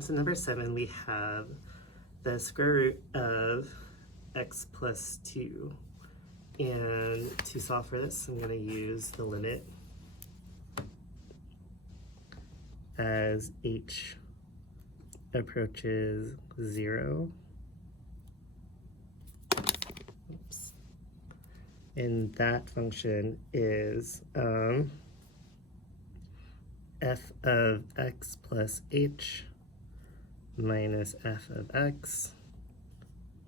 So number 7, we have the square root of x plus 2. And to solve for this, I'm going to use the limit as h approaches 0. Oops. And that function is f of x plus h minus f of x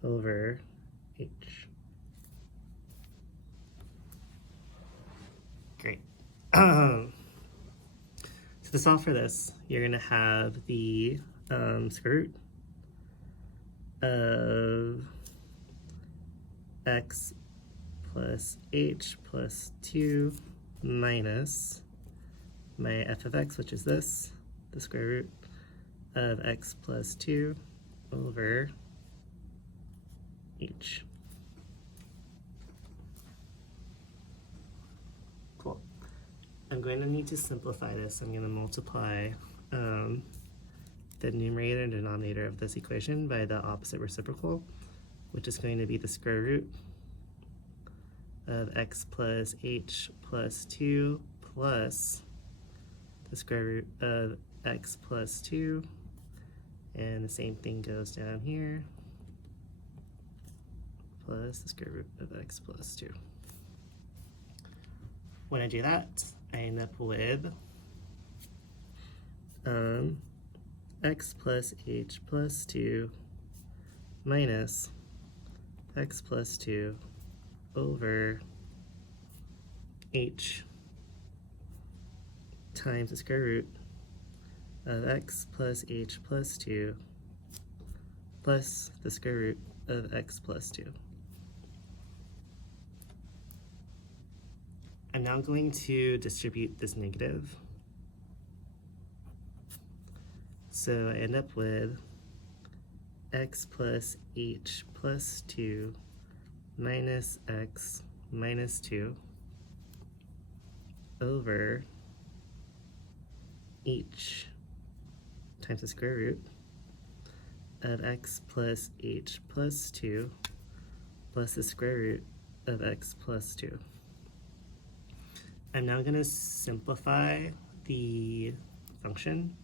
over h. Great. So to solve for this, you're going to have the square root of x plus h plus 2 minus my f of x, which is this, the square root of x plus 2 over h. Cool. I'm going to need to simplify this. I'm going to multiply the numerator and denominator of this equation by the opposite reciprocal, which is going to be the square root of x plus h plus 2 plus the square root of x plus 2, and the same thing goes down here, plus the square root of x plus 2. When I do that, I end up with x plus h plus 2 minus x plus 2 over h times the square root of x plus h plus 2 plus the square root of x plus 2. I'm now going to distribute this negative. So I end up with x plus h plus 2 minus x minus 2 over h times the square root of x plus h plus 2 plus the square root of x plus 2. I'm now going to simplify the function.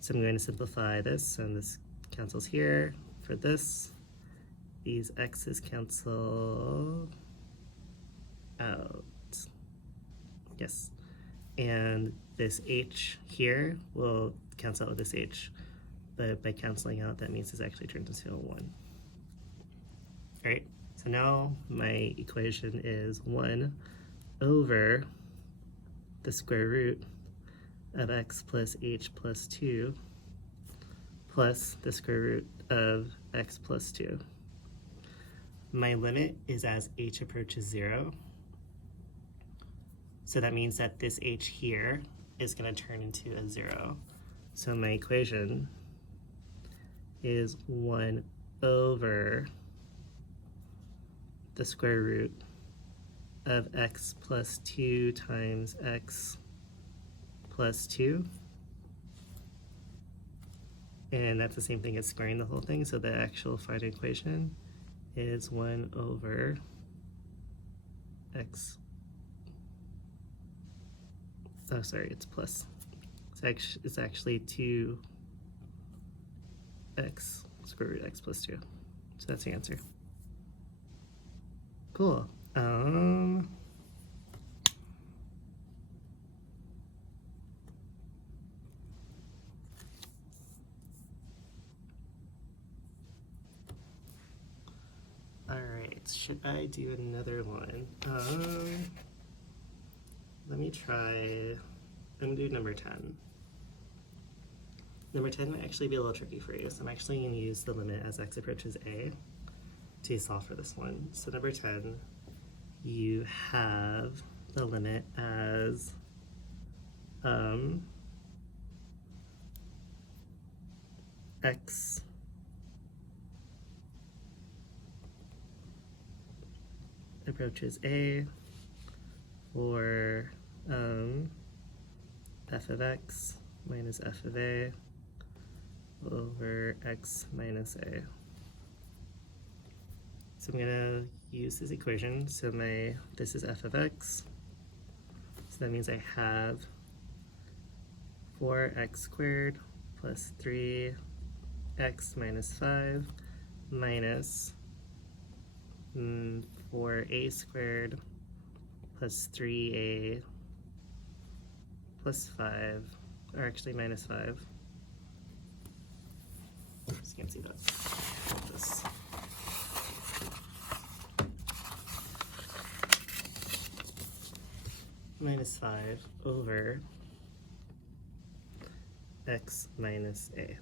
So I'm going to simplify this, and this cancels here. For this, these x's cancel out. Yes. And this h here will cancel out with this h. But by canceling out, that means this actually turns into a 1. All right, so now my equation is 1 over the square root of x plus h plus 2 plus the square root of x plus 2. My limit is as h approaches 0. So that means that this h here is going to turn into a 0. So my equation is 1 over the square root of x plus 2 times x plus 2. And that's the same thing as squaring the whole thing, so the actual final equation is 1 over x. Oh, sorry, it's plus. It's actually 2x square root x plus 2. So that's the answer. Cool. All right, should I do another one? Let me try, I'm gonna do number 10. Number 10 might actually be a little tricky for you, so I'm actually gonna use the limit as x approaches a to solve for this one. So number 10, you have the limit as x approaches a for f of x minus f of a over x minus a. So I'm gonna use this equation. So this is f of x. So that means I have 4x squared plus 3x minus 5 minus 4a squared plus 3a plus 5, or actually minus 5. Just can't see that. This. Minus 5 over x minus a.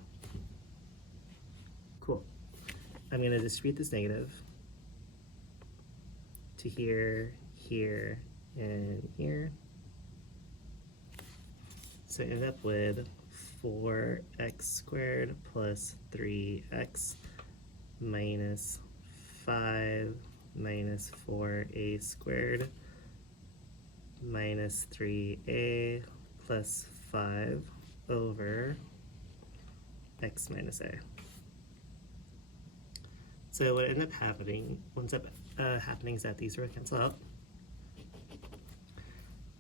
Cool. I'm going to distribute this negative to here, here, and here. So I end up with 4x squared plus 3x minus 5 minus 4a squared minus 3a plus 5 over x minus a. So what ended up happening, is that these rows cancel out.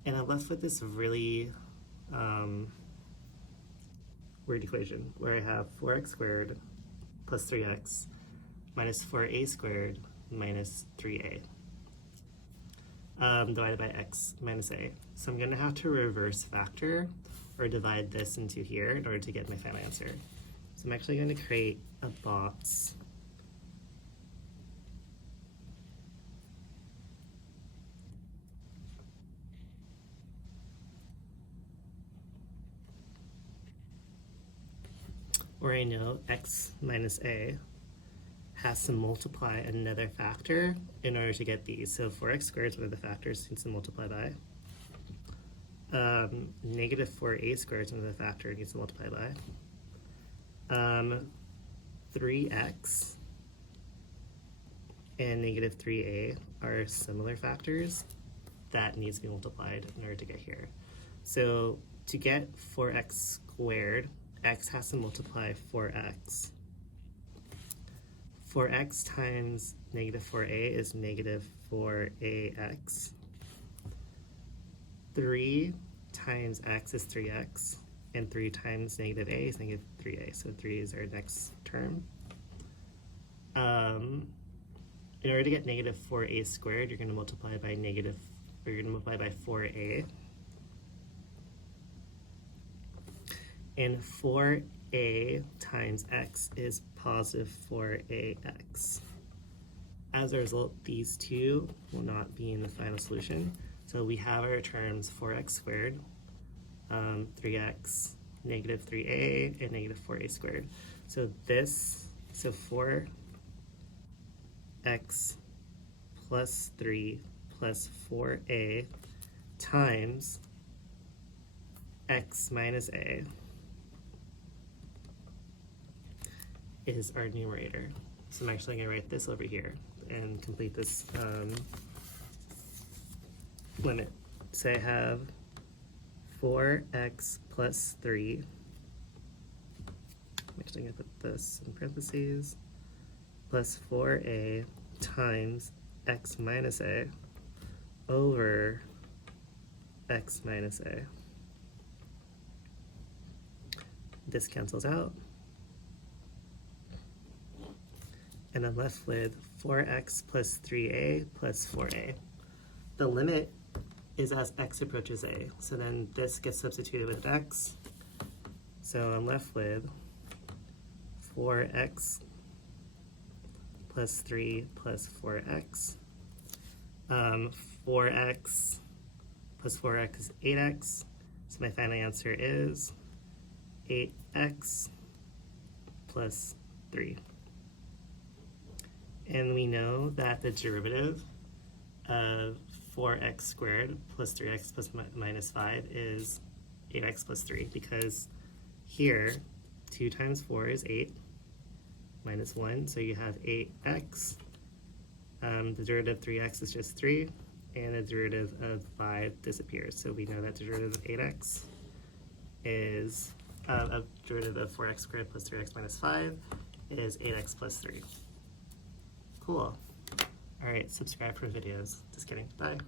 And I'm left with this really weird equation where I have 4x squared plus 3x minus 4a squared minus 3a. Divided by x minus a. So I'm going to have to reverse factor or divide this into here in order to get my final answer. So I'm actually going to create a box where I know x minus a has to multiply another factor in order to get these. So 4x squared is one of the factors needs to multiply by. Negative 4a squared is one of the factor needs to multiply by. 3x and negative 3a are similar factors that needs to be multiplied in order to get here. So to get 4x squared, x has to multiply 4x. 4x times negative 4a is negative 4ax. 3 times x is 3x, and 3 times negative a is negative 3a, so 3 is our next term. In order to get negative 4a squared, you're going to multiply by 4a. And 4a times x is positive 4ax. As a result, these two will not be in the final solution. So we have our terms 4x squared, 3x, negative 3a, and negative 4a squared. So 4x plus 3 plus 4a times x minus a is our numerator. So I'm actually going to write this over here and complete this limit. So I have 4x plus 3. I'm actually going to put this in parentheses, plus 4a times x minus a over x minus a. This cancels out. And I'm left with 4x plus 3a plus 4a. The limit is as x approaches a. So then this gets substituted with x. So I'm left with 4x plus 3 plus 4x. 4x plus 4x is 8x. So my final answer is 8x plus 3. And we know that the derivative of 4x squared plus 3x plus minus 5 is 8x plus 3, because here 2 times 4 is 8 minus 1, so you have 8x. The derivative of 3x is just 3, and the derivative of 5 disappears. So we know that the derivative of 8x is of derivative of 4x squared plus 3x minus 5 is 8x plus 3. Cool. All right, subscribe for videos. Just kidding. Bye.